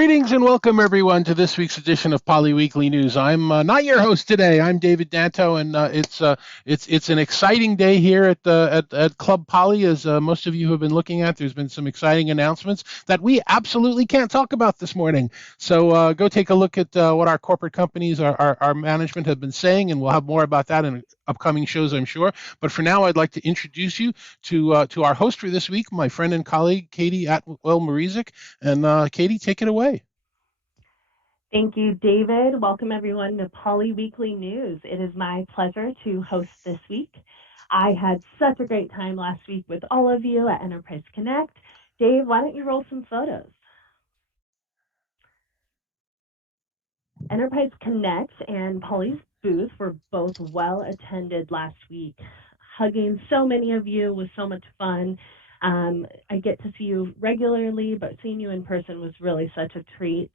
Greetings and welcome everyone to this week's edition of Poly Weekly News. I'm not your host today. I'm David Danto, and it's an exciting day here at Club Poly, as most of you have been looking at. There's been some exciting announcements that we absolutely can't talk about this morning. So go take a look at what our corporate companies, our management have been saying, and we'll have more about that in upcoming shows, I'm sure. But for now, I'd like to introduce you to our host for this week, my friend and colleague Katie Atwell-Marizik. And Katie, take it away. Thank you, David. Welcome everyone to Poly Weekly News. It is my pleasure to host this week. I had such a great time last week with all of you at Enterprise Connect. Dave, why don't you roll some photos? Enterprise Connect and Poly's booth were both well attended last week. Hugging so many of you was so much fun. I get to see you regularly, but seeing you in person was really such a treat.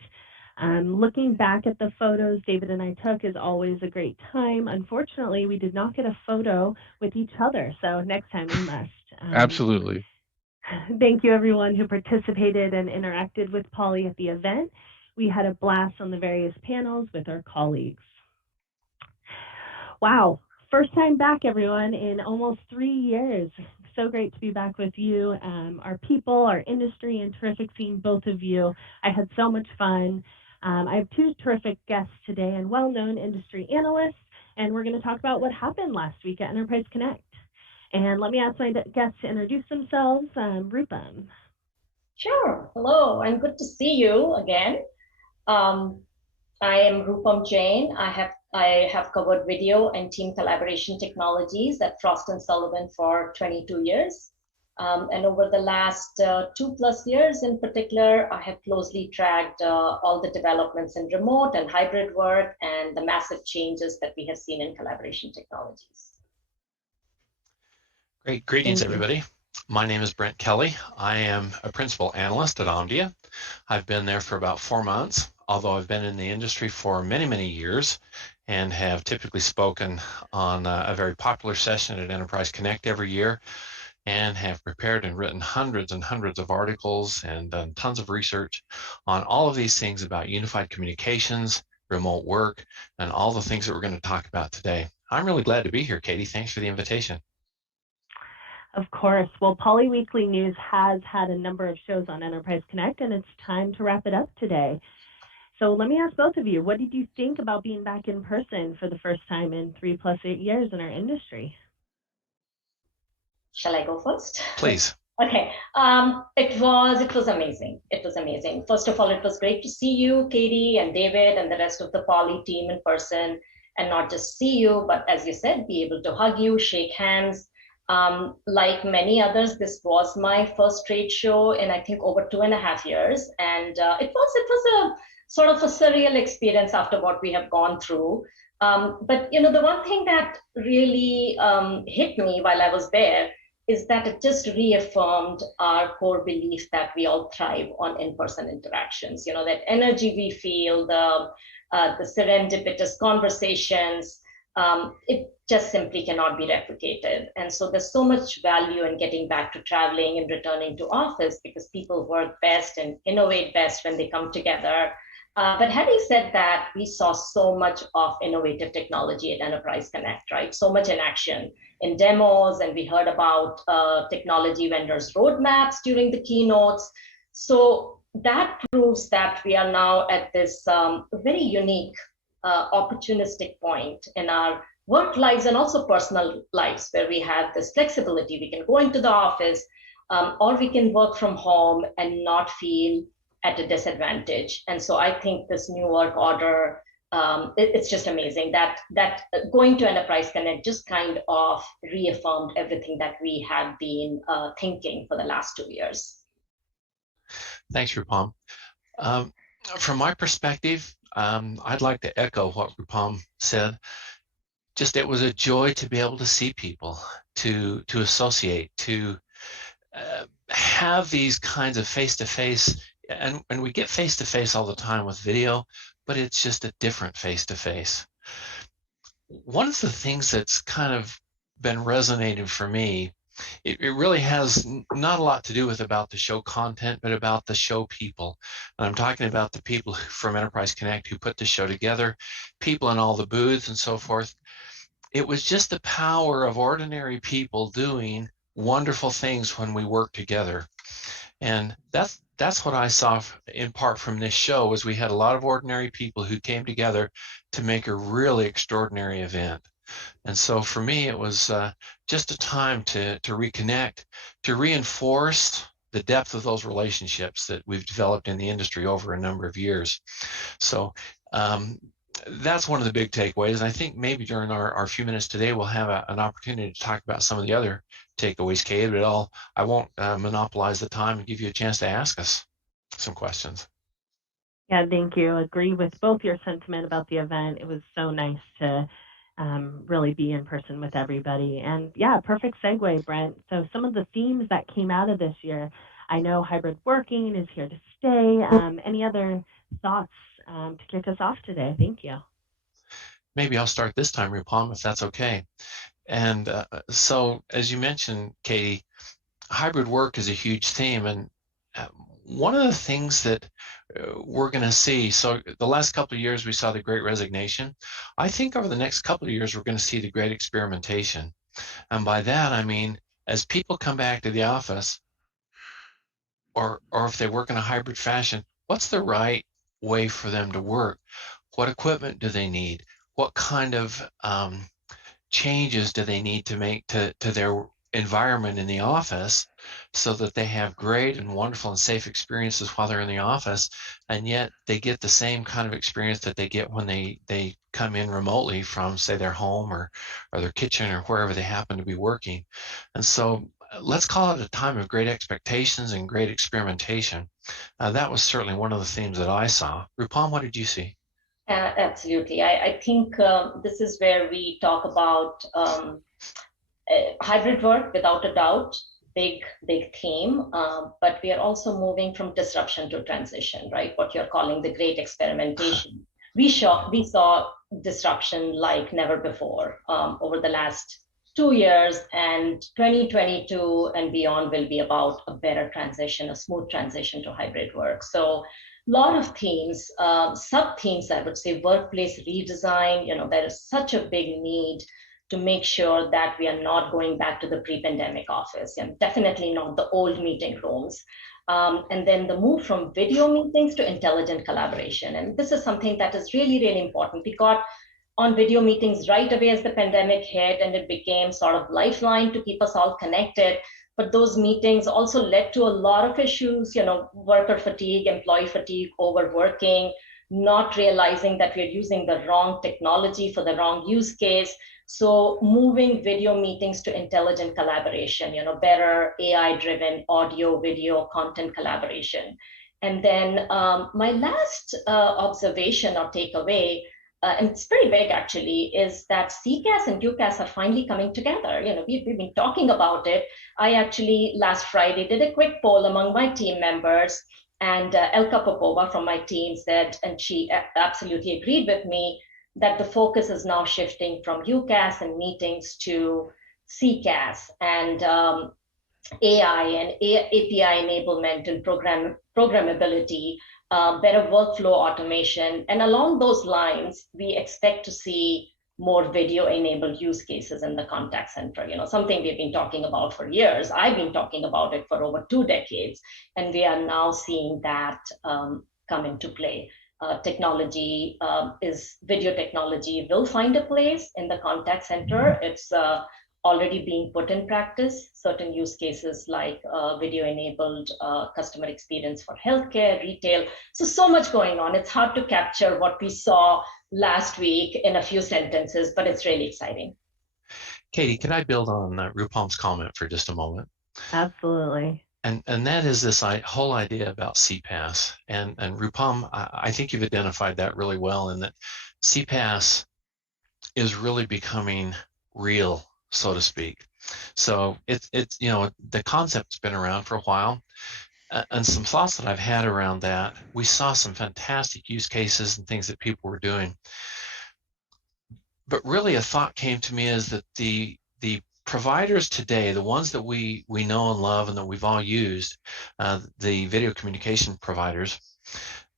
Looking back at the photos David and I took is always a great time. Unfortunately, we did not get a photo with each other, so next time we must. Absolutely. Thank you, everyone who participated and interacted with Poly at the event. We had a blast on the various panels with our colleagues. Wow, first time back, everyone, in almost 3 years. So great to be back with you, our people, our industry, and terrific seeing both of you. I had so much fun. I have two terrific guests today and well-known industry analysts, and we're going to talk about what happened last week at Enterprise Connect. And let me ask my guests to introduce themselves. Rupam. Sure. Hello, and good to see you again. I am Rupam Jain. I have covered video and team collaboration technologies at Frost & Sullivan for 22 years. And over the last 2+ years in particular, I have closely tracked all the developments in remote and hybrid work and the massive changes that we have seen in collaboration technologies. Great. Greetings, everybody. My name is Brent Kelly. I am a principal analyst at Omdia. I've been there for about 4 months, although I've been in the industry for many, many years and have typically spoken on a very popular session at Enterprise Connect every year, and have prepared and written hundreds and hundreds of articles and done tons of research on all of these things about unified communications, remote work, and all the things that we're going to talk about today. I'm really glad to be here, Katie. Thanks for the invitation. Of course. Well, Poly Weekly News has had a number of shows on Enterprise Connect, and it's time to wrap it up today. So let me ask both of you, what did you think about being back in person for the first time in 3+ years in our industry? Shall I go first? Please. Okay. It was amazing. It was amazing. First of all, it was great to see you, Katie and David and the rest of the Poly team in person, and not just see you, but as you said, be able to hug you, shake hands. Like many others, this was my first trade show in I think over 2.5 years, and it was a sort of a surreal experience after what we have gone through. But the one thing that really hit me while I was there is that it just reaffirmed our core belief that we all thrive on in-person interactions. That energy we feel, the serendipitous conversations, it just simply cannot be replicated. And so there's so much value in getting back to traveling and returning to office, because people work best and innovate best when they come together. But having said that, we saw so much of innovative technology at Enterprise Connect, right? So much in action in demos, and we heard about technology vendors' roadmaps during the keynotes. So that proves that we are now at this very unique, opportunistic point in our work lives and also personal lives, where we have this flexibility. We can go into the office, or we can work from home and not feel at a disadvantage. And so I think this new work order, it's just amazing that going to Enterprise Connect just kind of reaffirmed everything that we have been thinking for the last 2 years. Thanks, Rupam. From my perspective, I'd like to echo what Rupam said. Just it was a joy to be able to see people, to associate, to have these kinds of face-to-face, and we get face-to-face all the time with video, but it's just a different face-to-face. One of the things that's kind of been resonating for me it really has not a lot to do with about the show content, but about the show people. And I'm talking about the people from Enterprise Connect who put the show together, people in all the booths and so forth. It was just the power of ordinary people doing wonderful things when we work together. And that's what I saw in part from this show, was we had a lot of ordinary people who came together to make a really extraordinary event. And so for me, it was just a time to reconnect, to reinforce the depth of those relationships that we've developed in the industry over a number of years. So that's one of the big takeaways. And I think maybe during our few minutes today, we'll have an opportunity to talk about some of the other takeaways, Kate, but I won't monopolize the time and give you a chance to ask us some questions. Yeah, thank you. Agree with both your sentiment about the event. It was so nice to really be in person with everybody. And yeah, perfect segue, Brent. So some of the themes that came out of this year, I know hybrid working is here to stay. Any other thoughts to kick us off today? Thank you. Maybe I'll start this time, Rupam, if that's okay. And so, as you mentioned, Katie, hybrid work is a huge theme. And one of the things that we're going to see, so the last couple of years we saw the Great Resignation. I think over the next couple of years we're going to see the Great Experimentation. And by that I mean, as people come back to the office, or if they work in a hybrid fashion, what's the right way for them to work? What equipment do they need? What kind of changes do they need to make to their environment in the office so that they have great and wonderful and safe experiences while they're in the office, and yet they get the same kind of experience that they get when they come in remotely from, say, their home or their kitchen or wherever they happen to be working. And so let's call it a time of great expectations and great experimentation. That was certainly one of the themes that I saw. Rupam, what did you see? Absolutely. I think this is where we talk about hybrid work, without a doubt, big theme, but we are also moving from disruption to transition, right? What you're calling the great experimentation. We saw disruption like never before over the last 2 years, and 2022 and beyond will be about a better transition, a smooth transition to hybrid work. So a lot of themes, sub-themes, I would say. Workplace redesign, there is such a big need to make sure that we are not going back to the pre-pandemic office, and definitely not the old meeting rooms. And then the move from video meetings to intelligent collaboration. And this is something that is really, really important. We got on video meetings right away as the pandemic hit, and it became sort of lifeline to keep us all connected. But those meetings also led to a lot of issues, worker fatigue, employee fatigue, overworking, not realizing that we're using the wrong technology for the wrong use case. So moving video meetings to intelligent collaboration, better AI-driven audio, video, content collaboration. And then my last observation or takeaway, and it's pretty big actually, is that CCaaS and UCaaS are finally coming together. We've been talking about it. I actually last Friday did a quick poll among my team members, and Elka Popova from my team said, and she absolutely agreed with me, that the focus is now shifting from UCaaS and meetings to CCaaS and AI and API enablement and programmability, better workflow automation. And along those lines, we expect to see more video-enabled use cases in the contact center, something we've been talking about for years. I've been talking about it for over 2 decades, and we are now seeing that come into play. Video technology will find a place in the contact center. It's already being put in practice. Certain use cases like video-enabled customer experience for healthcare, retail. So much going on. It's hard to capture what we saw last week in a few sentences, but it's really exciting. Katie, can I build on Rupam's comment for just a moment? Absolutely. And that is this whole idea about CPaaS. And Rupam, I think you've identified that really well, in that CPaaS is really becoming real, so to speak. So it's the concept's been around for a while, and some thoughts that I've had around that. We saw some fantastic use cases and things that people were doing. But really a thought came to me is that the providers today, the ones that we know and love and that we've all used, the video communication providers,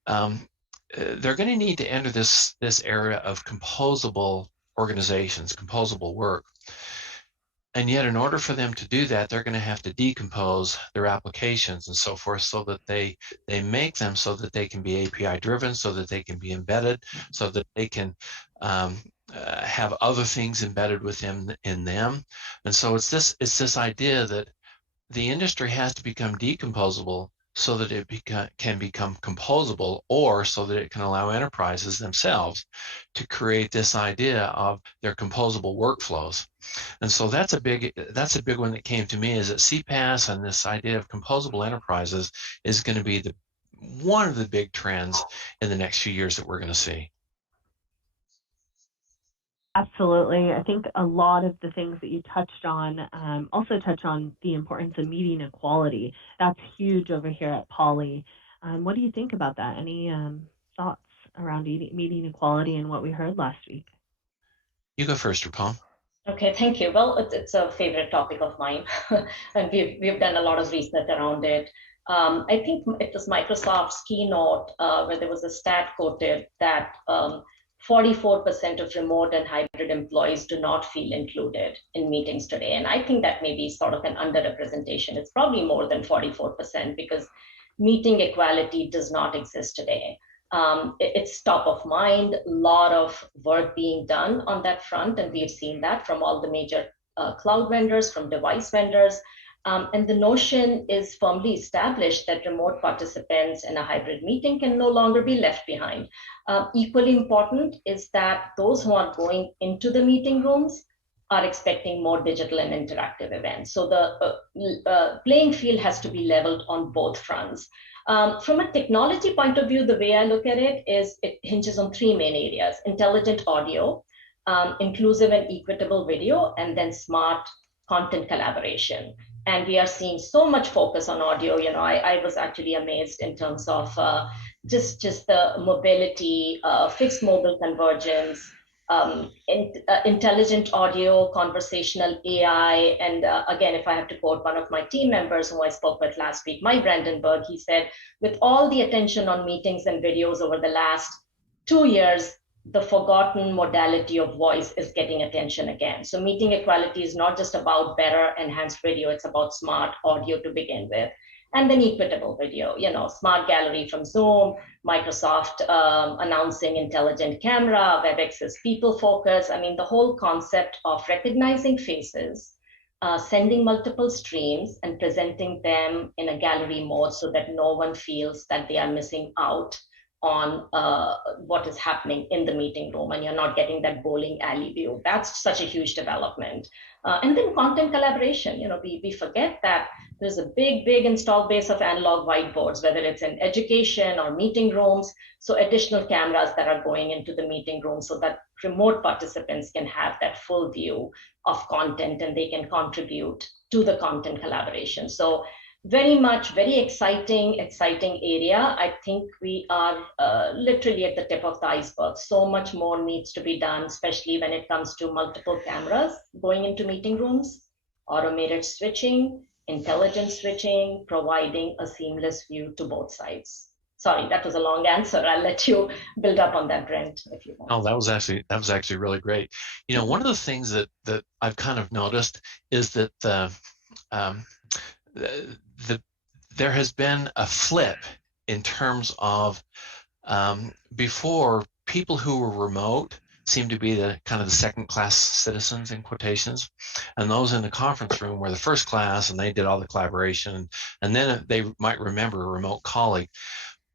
they're going to need to enter this area of composable organizations, composable work. And yet, in order for them to do that, they're going to have to decompose their applications and so forth, so that they make them so that they can be API driven, so that they can be embedded, so that they can have other things embedded within in them. And so it's this idea that the industry has to become decomposable so that it can become composable, or so that it can allow enterprises themselves to create this idea of their composable workflows. And so that's a big one that came to me, is that CPaaS and this idea of composable enterprises is going to be one of the big trends in the next few years that we're going to see. Absolutely. I think a lot of the things that you touched on also touch on the importance of meeting equality. That's huge over here at Poly. What do you think about that? Any thoughts around meeting equality and what we heard last week? You go first, Rupam. Okay, thank you. Well, it's a favorite topic of mine, and we've done a lot of research around it. I think it was Microsoft's keynote where there was a stat quoted that 44% of remote and hybrid employees do not feel included in meetings today. And I think that may be sort of an underrepresentation. It's probably more than 44%, because meeting equality does not exist today. It's top of mind, a lot of work being done on that front, and we've seen that from all the major cloud vendors, from device vendors. And the notion is firmly established that remote participants in a hybrid meeting can no longer be left behind. Equally important is that those who are going into the meeting rooms are expecting more digital and interactive events. So the playing field has to be leveled on both fronts. From a technology point of view, the way I look at it is it hinges on three main areas: intelligent audio, inclusive and equitable video, and then smart content collaboration. And we are seeing so much focus on audio. You know, I was actually amazed in terms of just the mobility, fixed mobile convergence, intelligent audio, conversational AI. And again, if I have to quote one of my team members who I spoke with last week, Mike Brandenburg, he said, with all the attention on meetings and videos over the last 2 years, the forgotten modality of voice is getting attention again. So meeting equality is not just about better enhanced video, it's about smart audio to begin with. And then equitable video, you know, smart gallery from Zoom, Microsoft announcing intelligent camera, WebEx's people focus. I mean, the whole concept of recognizing faces, sending multiple streams and presenting them in a gallery mode so that no one feels that they are missing out on what is happening in the meeting room, and you're not getting that bowling alley view. That's such a huge development. And then content collaboration. You know, we forget that there's a big installed base of analog whiteboards, whether it's in education or meeting rooms. So additional cameras that are going into the meeting room so that remote participants can have that full view of content and they can contribute to the content collaboration. So very exciting area. I think we are literally at the tip of the iceberg. So much more needs to be done, especially when it comes to multiple cameras going into meeting rooms, automated switching, intelligent switching, providing a seamless view to both sides. Sorry, that was a long answer. I'll let you build up on that, Brent, if you want. Oh, that was actually really great. You know, one of the things that I've kind of noticed is that there has been a flip in terms of before, people who were remote seemed to be the kind of the second-class citizens in quotations, and those in the conference room were the first class, and they did all the collaboration, and then they might remember a remote colleague.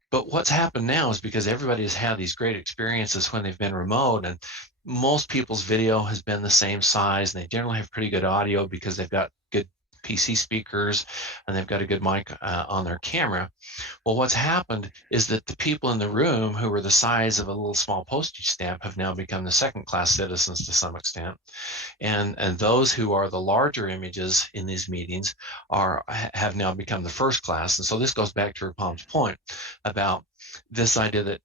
But what's happened now is, because everybody has had these great experiences when they've been remote, and most people's video has been the same size, and they generally have pretty good audio because they've got good PC speakers and they've got a good mic on their camera. Well, what's happened is that the people in the room who were the size of a little small postage stamp have now become the second-class citizens to some extent, and those who are the larger images in these meetings have now become the first class. And so this goes back to Rupam's point about this idea that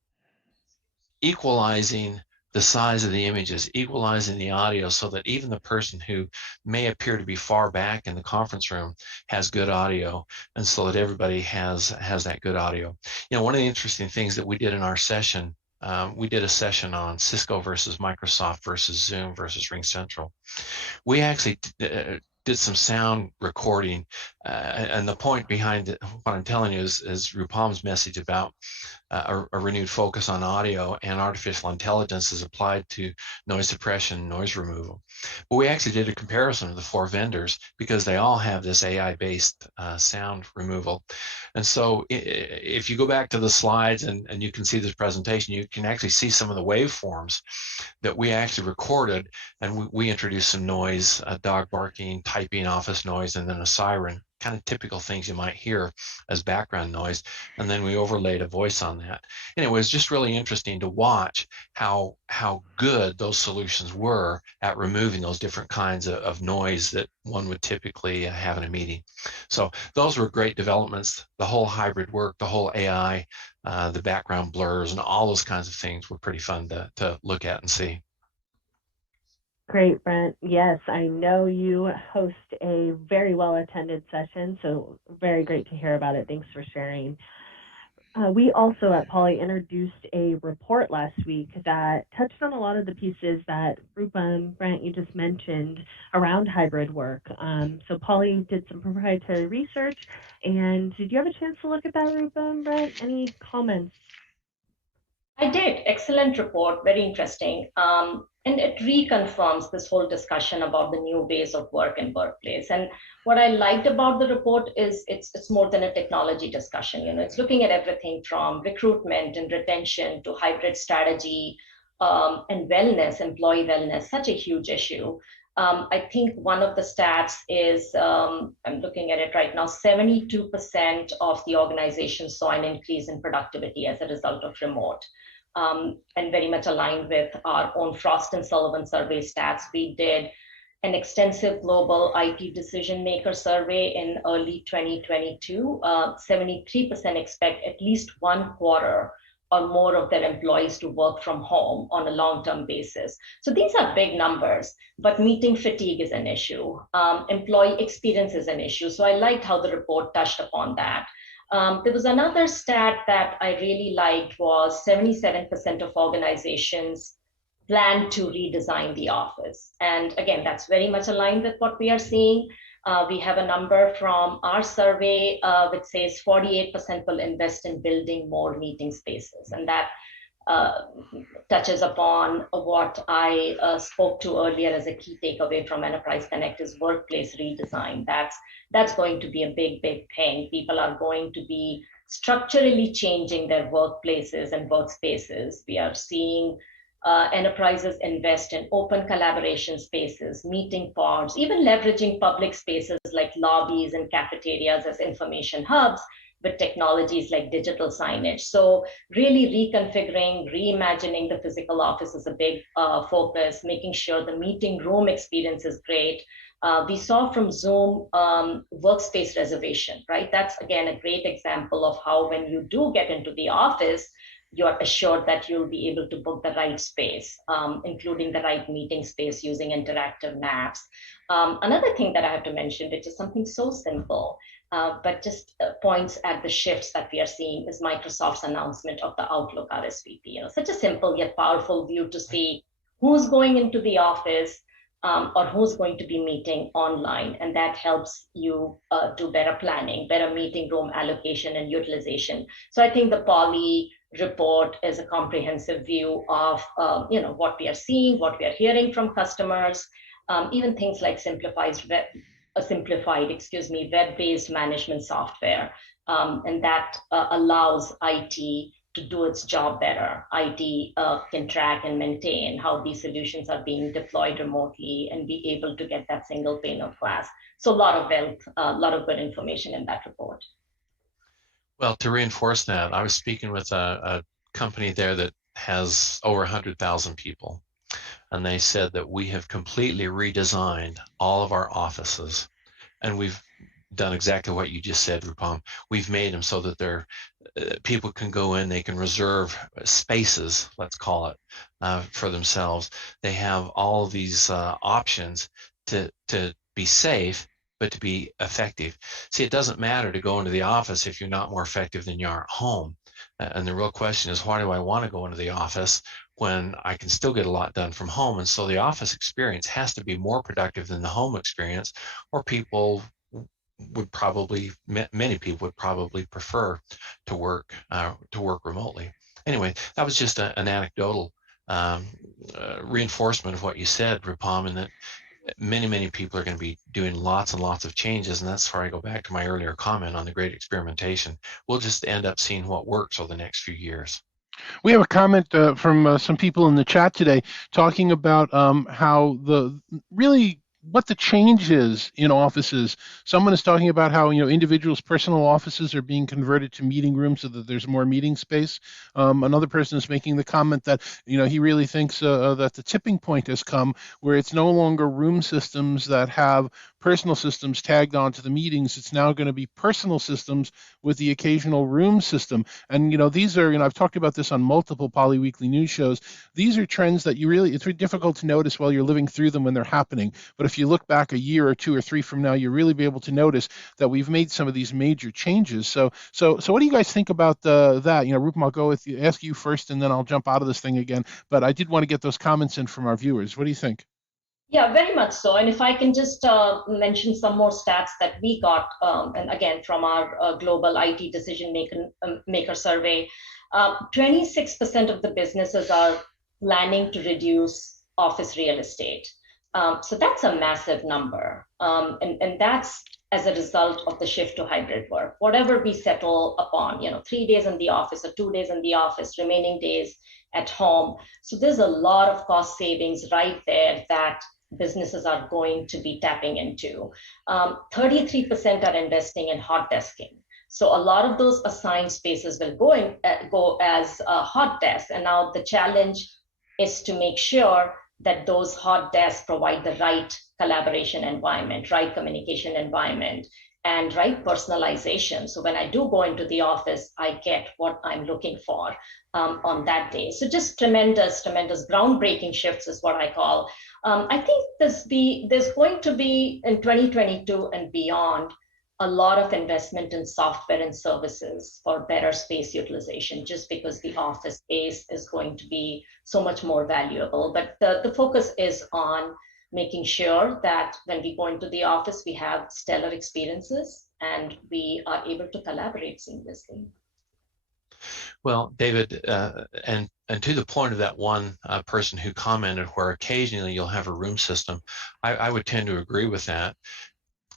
equalizing the size of the images, equalizing the audio so that even the person who may appear to be far back in the conference room has good audio, and so that everybody has that good audio. One of the interesting things that we did in our session, we did a session on Cisco versus Microsoft versus Zoom versus RingCentral. We actually did some sound recording, and the point behind it, what I'm telling you is Rupam's message about a renewed focus on audio and artificial intelligence is applied to noise suppression, noise removal. But we actually did a comparison of the 4 vendors because they all have this AI-based sound removal. And so if you go back to the slides and you can see this presentation, you can actually see some of the waveforms that we actually recorded, and we introduced some noise, dog barking, typing, office noise, and then a siren, kind of typical things you might hear as background noise, and then we overlaid a voice on that. And it was just really interesting to watch how good those solutions were at removing those different kinds of noise that one would typically have in a meeting. So those were great developments. The whole hybrid work, the whole AI, the background blurs, and all those kinds of things were pretty fun to look at and see. Great, Brent. Yes, I know you host a very well-attended session, so very great to hear about it. Thanks for sharing. We also at Poly introduced a report last week that touched on a lot of the pieces that Rupa, Brent, you just mentioned around hybrid work. So Poly did some proprietary research, and did you have a chance to look at that, Rupa and Brent? Any comments? I did. Excellent report. Very interesting. And it reconfirms this whole discussion about the new ways of work and workplace. And what I liked about the report is it's more than a technology discussion. It's looking at everything from recruitment and retention to hybrid strategy and wellness, employee wellness, such a huge issue. I think one of the stats is, I'm looking at it right now, 72% of the organizations saw an increase in productivity as a result of remote. And very much aligned with our own Frost and Sullivan survey stats. We did an extensive global IT decision maker survey in early 2022. 73% expect at least 1 quarter or more of their employees to work from home on a long-term basis. So these are big numbers, but meeting fatigue is an issue. Employee experience is an issue. So I liked how the report touched upon that. There was another stat that I really liked was 77% of organizations plan to redesign the office. And again, that's very much aligned with what we are seeing. We have a number from our survey which says 48% will invest in building more meeting spaces. And that touches upon what I spoke to earlier as a key takeaway from Enterprise Connect is workplace redesign. That's going to be a big thing. People are going to be structurally changing their workplaces and workspaces. We are seeing enterprises invest in open collaboration spaces, meeting pods, even leveraging public spaces like lobbies and cafeterias as information hubs with technologies like digital signage. So really reconfiguring, reimagining the physical office is a big focus, making sure the meeting room experience is great. We saw from Zoom workspace reservation, right? That's again a great example of how when you do get into the office, you're assured that you'll be able to book the right space, including the right meeting space using interactive maps. Another thing that I have to mention, which is something so simple, but just points at the shifts that we are seeing is Microsoft's announcement of the Outlook RSVP. Such a simple yet powerful view to see who's going into the office or who's going to be meeting online. And that helps you do better planning, better meeting room allocation and utilization. So I think the Poly report is a comprehensive view of what we are seeing, what we are hearing from customers, even things like simplified web-based management software, and that allows IT to do its job better. IT can track and maintain how these solutions are being deployed remotely and be able to get that single pane of glass. So a lot of good information in that report. Well, to reinforce that, I was speaking with a company there that has over 100,000 people, and they said that we have completely redesigned all of our offices, and we've done exactly what you just said, Rupam. We've made them so that people can go in, they can reserve spaces, let's call it, for themselves. They have all of these options to be safe, but to be effective. See, it doesn't matter to go into the office if you're not more effective than you are at home. And the real question is, why do I want to go into the office when I can still get a lot done from home? And so the office experience has to be more productive than the home experience, or people would probably, many people would probably prefer to work remotely. Anyway, that was just an anecdotal reinforcement of what you said, Rupam, and that many people are going to be doing lots and lots of changes, and that's where I go back to my earlier comment on the great experimentation. We'll just end up seeing what works over the next few years. We have a comment from some people in the chat today talking about how what the change is in offices. Someone is talking about how individuals' personal offices are being converted to meeting rooms so that there's more meeting space. Another person is making the comment that he really thinks that the tipping point has come where it's no longer room systems that have personal systems tagged onto the meetings. It's now going to be personal systems with the occasional room system. And these are I've talked about this on multiple Poly Weekly news shows. These are trends that it's very difficult to notice while you're living through them when they're happening. But if you look back a year or two or three from now, you'll really be able to notice that we've made some of these major changes. So what do you guys think about that? Rupam, I'll ask you first, and then I'll jump out of this thing again. But I did want to get those comments in from our viewers. What do you think? Yeah, very much so. And if I can just mention some more stats that we got, and again, from our global IT decision maker survey, 26% of the businesses are planning to reduce office real estate. So that's a massive number. And that's as a result of the shift to hybrid work. Whatever we settle upon, 3 days in the office or 2 days in the office, remaining days at home. So there's a lot of cost savings right there that businesses are going to be tapping into. 33% are investing in hot desking. So a lot of those assigned spaces will go as hot desks. And now the challenge is to make sure that those hot desks provide the right collaboration environment, right communication environment, and right personalization. So when I do go into the office, I get what I'm looking for on that day. So just tremendous groundbreaking shifts is what I call. I think there's going to be in 2022 and beyond a lot of investment in software and services for better space utilization, just because the office space is going to be so much more valuable. But the focus is on making sure that when we go into the office, we have stellar experiences and we are able to collaborate seamlessly. Well, David, and to the point of that one person who commented where occasionally you'll have a room system, I would tend to agree with that.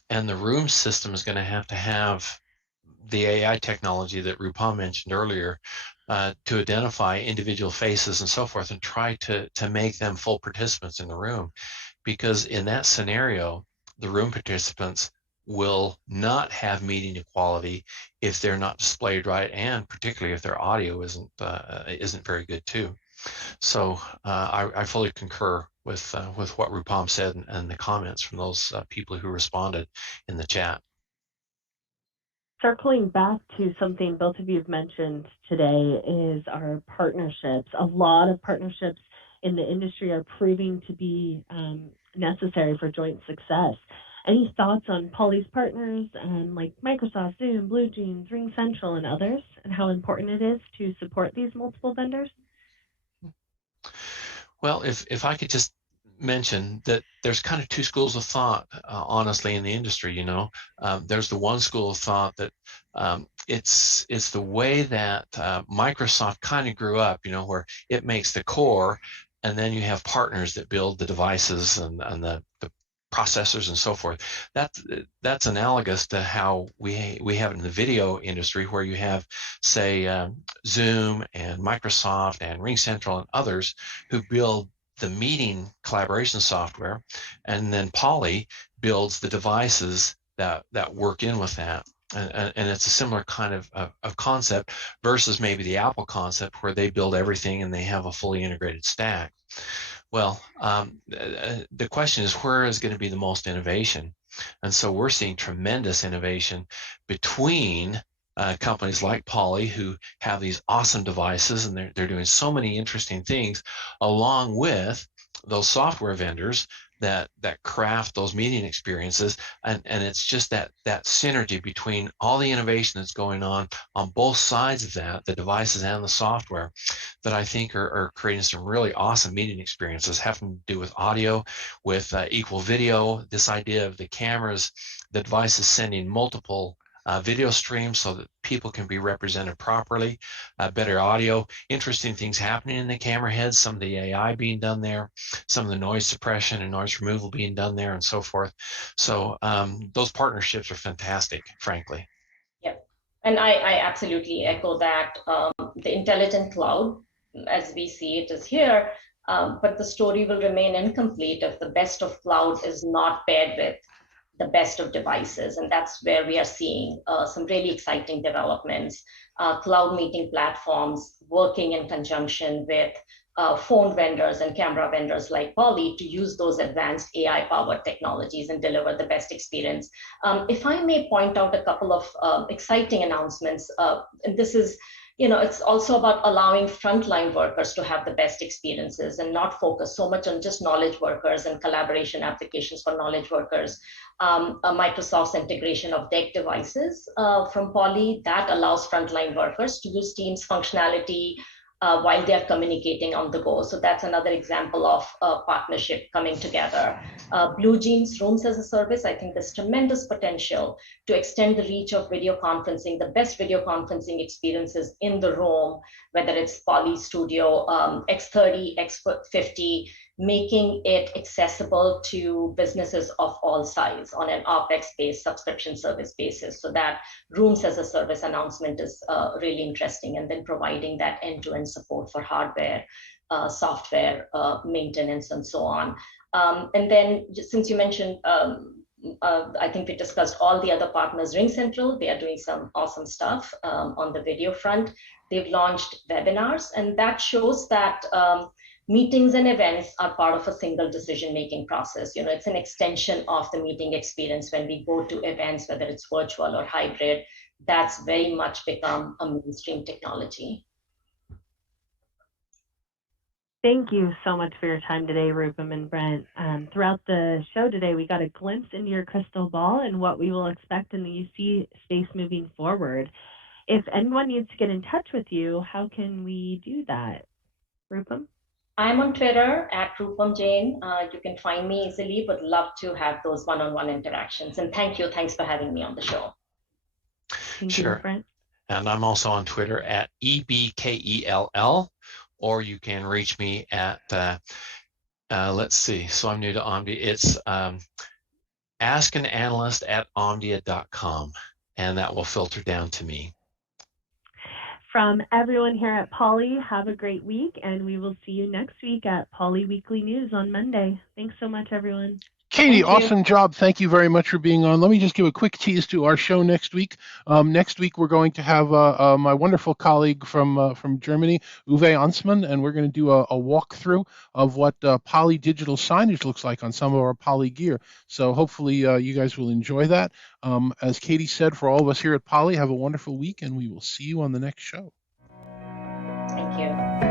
And the room system is going to have the AI technology that Rupam mentioned earlier to identify individual faces and so forth and try to make them full participants in the room. Because in that scenario, the room participants will not have meeting equality if they're not displayed right, and particularly if their audio isn't very good too. So I fully concur with what Rupam said and the comments from those people who responded in the chat. Circling back to something both of you have mentioned today is our partnerships. A lot of partnerships in the industry are proving to be necessary for joint success. Any thoughts on Poly's partners like Microsoft, Zoom, BlueJeans, RingCentral, and others, and how important it is to support these multiple vendors? Well, if I could just mention that there's kind of two schools of thought, honestly, in the industry. There's the one school of thought that it's the way that Microsoft kind of grew up, where it makes the core, and then you have partners that build the devices and the processors and so forth. That's analogous to how we have it in the video industry, where you have, say, Zoom and Microsoft and RingCentral and others who build the meeting collaboration software, and then Poly builds the devices that work in with that. And it's a similar kind of concept versus maybe the Apple concept, where they build everything and they have a fully integrated stack. Well, the question is, where is going to be the most innovation? And so we're seeing tremendous innovation between companies like Poly, who have these awesome devices, and they're doing so many interesting things, along with those software vendors that craft those meeting experiences. And it's just that synergy between all the innovation that's going on both sides of that, the devices and the software, that I think are creating some really awesome meeting experiences, having to do with audio, with equal video, this idea of the cameras, the devices sending multiple video streams so that people can be represented properly, better audio, interesting things happening in the camera heads, some of the AI being done there, some of the noise suppression and noise removal being done there, and so forth. So those partnerships are fantastic, frankly. Yep. And I absolutely echo that. The intelligent cloud, as we see it, is here, but the story will remain incomplete if the best of cloud is not paired with the best of devices. And that's where we are seeing some really exciting developments. Cloud meeting platforms working in conjunction with phone vendors and camera vendors like Poly to use those advanced AI-powered technologies and deliver the best experience. If I may point out a couple of exciting announcements, and this is, it's also about allowing frontline workers to have the best experiences and not focus so much on just knowledge workers and collaboration applications for knowledge workers. Microsoft's integration of DEC devices from Poly that allows frontline workers to use Teams functionality while they're communicating on the go. So that's another example of a partnership coming together. Blue Jeans Rooms as a Service, I think there's tremendous potential to extend the reach of video conferencing, the best video conferencing experiences in the room, whether it's Poly Studio, X30, X50, making it accessible to businesses of all size on an OpEx-based subscription service basis. So that Rooms as a Service announcement is really interesting, and then providing that end-to-end support for hardware, software, maintenance, and so on. And then, since you mentioned, I think we discussed all the other partners. RingCentral, they are doing some awesome stuff on the video front. They've launched webinars, and that shows that meetings and events are part of a single decision-making process. It's an extension of the meeting experience when we go to events, whether it's virtual or hybrid. That's very much become a mainstream technology. Thank you so much for your time today, Rupam and Brent. Throughout the show today, we got a glimpse into your crystal ball and what we will expect in the UC space moving forward. If anyone needs to get in touch with you, how can we do that? Rupam? I'm on Twitter at Rupam Jain. You can find me easily, but love to have those one-on-one interactions. And thanks for having me on the show. Thank Sure. you, Brent. And I'm also on Twitter at EBKELL, or you can reach me at, let's see, so I'm new to Omdia. It's askananalyst@omdia.com, and that will filter down to me. From everyone here at Poly, have a great week, and we will see you next week at Poly Weekly News on Monday. Thanks so much, everyone. Katie, awesome job. Thank you very much for being on. Let me just give a quick tease to our show next week. Next week, we're going to have my wonderful colleague from Germany, Uwe Ansmann, and we're going to do a walkthrough of what Poly digital signage looks like on some of our Poly gear. So hopefully you guys will enjoy that. As Katie said, for all of us here at Poly, have a wonderful week, and we will see you on the next show. Thank you.